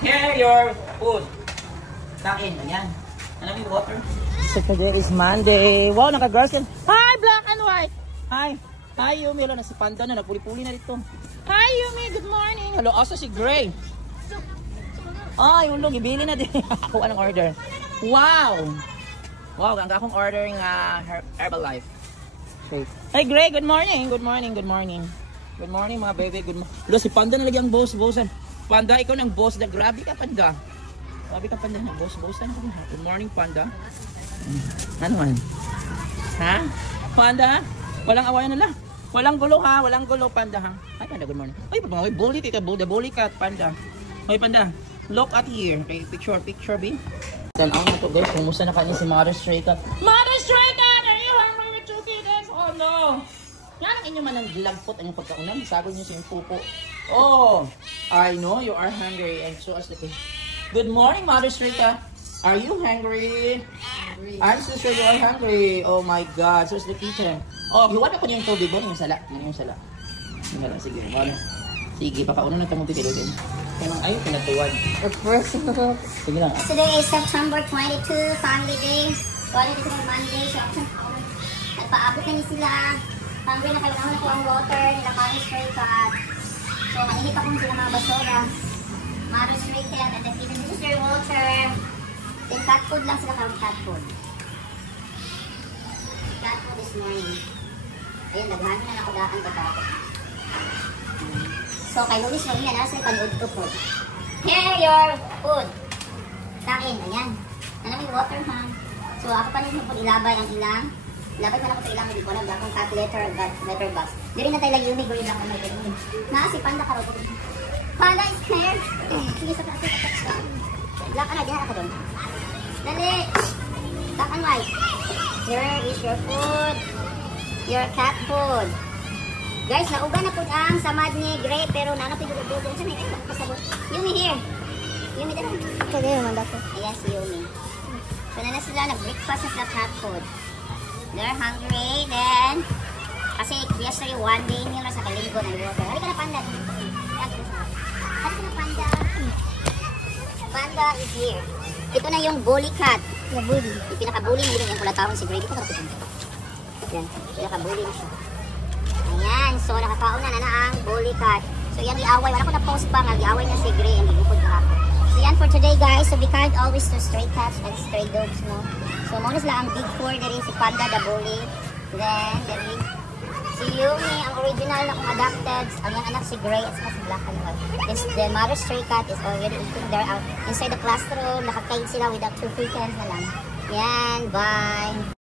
Here your food. Kain, ayan. Ano yung water? So today is Monday. Wow, naka-girls yan. Hi, black and white. Hi. Hi, Yumi. Hello, si Panda na. Nagpuli-puli na dito. Hi, Yumi. Good morning. Hello, also si Gray. Yung long. Ibili na din. Ako anong order. Wow. Wow, ganda akong ordering Herbalife. Okay. Hey, Gray. Good morning. Good morning. Good morning. Good morning, mga baby. Good morning. Hello, si Panda na lagi ang boss-bossan. Panda, ikaw ng boss. Grabe ka, Panda. Grabe ka, Panda. Boss-bossan. Good morning, Panda. Ano man? Ha? Panda? Walang awayan na lang. Walang gulo ha. Walang gulo, Panda ha. Hi, Panda. Good morning. Ay, bully tika. The bully cat, Panda. Hoy, Panda. Look at here. Okay, picture, B. Then, ako na to, guys. Kumusta na kanin si Mother Stray Cat? Mother Stray Cat! Are you hungry with two kittens? Oh, no. Yan ang inyo man ang lagpot ang pagkaunan. Sagol nyo sa yung pupo. Oh, I know you are hungry. And so as the good morning, Mother Stray Cat. Are you hungry? I'm so sure you are hungry. Oh my God. So it's the kitchen. Oh, you want ako yung tubig mo? Yung sala. Yung sala. Sige. Wala. Sige, pakauna na itong pipilo din. Ayaw pinatuwad. Sige lang. Today is September 22, Family Day. Wala dito sa Monday. So, nagpaabot na niya sila. Hungry na kayo na ko ang water. Nila Mother Stray Cat. So, nainip akong sila mga basura. Mother Stray Cat. And then, this is their water. Then cat food lang sila kawag cat food. Cat food this morning. Ayun, naghami na ako daan ba tapos. So, kay Luis mo yan, nasa panood ko food. Here your food. Kain, ayan. Ano yung water ha? So, ako pa nito po ilabay ang ilang. Ilabay pa na ko sa ilang, hindi ko alam. Dakong cat letter box. Di rin na tayo lang yun, gawin lang kung may ganun. Si Panda ka rin. Panda is here. Sige sa kasi. Black ano, diyan ako doon. Dali! Black and white. Here is your food. Your cat food. Guys, nauban na po ang samad ni Gray, pero nanapin ko doon. Saan ay pasabot? Yumi here. Yumi dala. Kaya naman dako. Yes, Yumi. So na sila, nag-breakfast na sila cat food. They're hungry, then kasi yesterday, one day meal na sa kalinggo na water. Halika na, Panda. Halika na, Panda. Panda is here. Ito na yung bully cat. The bully. Yung pinaka-bully mo yung kulatahon si Gray. Ito ka kapitong. Yan, pinaka-bully na siya. Ayan, so nakakauna na ang bully cat. So yan, iaway. Wala ko na-post pa nga. Iaway na si Gray. Ang gigupod kahapon. So yan for today, guys. So be kind always to stray cats and stray dogs, no? So muna sila ang big four. There is si Panda, the bully. Then, there is si Yumi, ang original na kung adopted. Ang yung anak si Gray at saka si Black and White. The Mother Stray Cat is already eating there out inside the classroom. Nakakain sila without 2 kittens na lang. Yan, bye!